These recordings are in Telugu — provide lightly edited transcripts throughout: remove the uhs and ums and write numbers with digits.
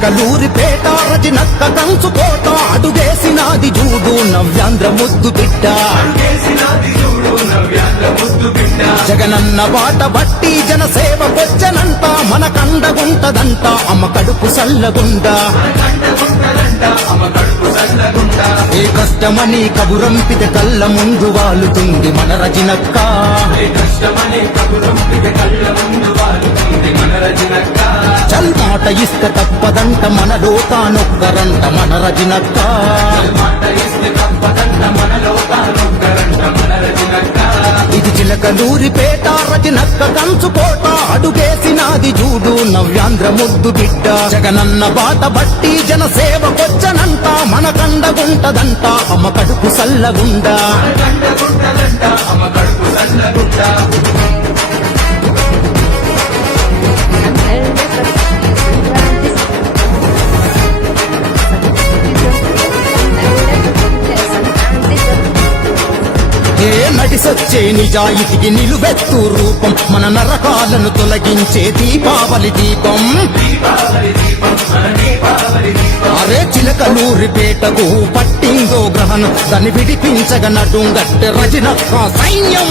చిలకలూరిపేట రజినక్క కంచుకోట అడుగేసినాది జూడు నవ్యాంధ్ర ముద్దు బిడ్డ జగనన్న బాట బట్టి జనసేవ కొచ్చనంట మన కండగుంటదంట అమ్మ కడుపు సల్లగుండా ఏ కష్టమని కబురంపిత కళ్ళ ముందు వాలుతుంది మన రజినక్క చల్ మాట ఇస్క తప్పదంట మనలో తానొక్కరంట మన రజినక్క ఇది చిలకలూరిపేట రజినక్క కంచుకోట అడుగేసినాది జూడు నవ్యాంధ్ర ముద్దు బిడ్డ జగనన్న బాట బట్టి జనసేవకొచ్చనంట మన కండగుంటదంట అమ్మ కడుపు సల్లగుండా ఏ నడిసొచ్చే నిజాయితీకి నిలువెత్తు రూపం మన నరకాలను తొలగించే దీపావళి దీపం అరే చిలకలూరిపేటకు పట్టిందో గ్రహణం దాన్ని విడిపించగ నడుంగట్టె రజినక్క సైన్యం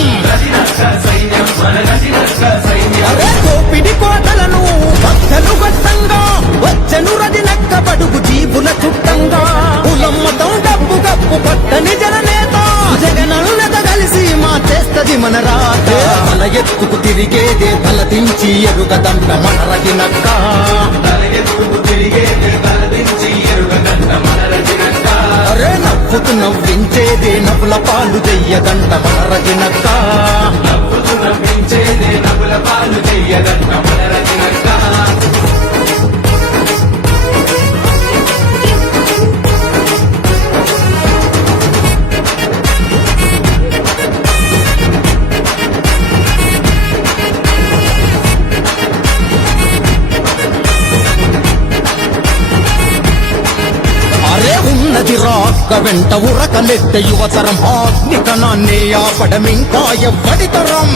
అరే కోపిడి కోటలను భక్తలు గట్టంగా వచ్చను రజినక్క బడుగు జీవుల చుట్టంగా కులమ్మతం డబ్బు గప్పు పట్టని జననేత జగనన్నత కలిసి చేస్తది మన రాత మన ఎత్తుకు తిరిగేదే తలదించి ఎరుగదంట మన రజినక్క అరే నవ్వుతూ నవ్వించేదే నవ్వుల పాలు చెయ్యదంట మన రజినక్క ఉన్నది రాక్క వెంట ఉరకలెట్ట యువతరం ఆత్మికనాన్నే ఆపడమింకా ఎవ్వడితరం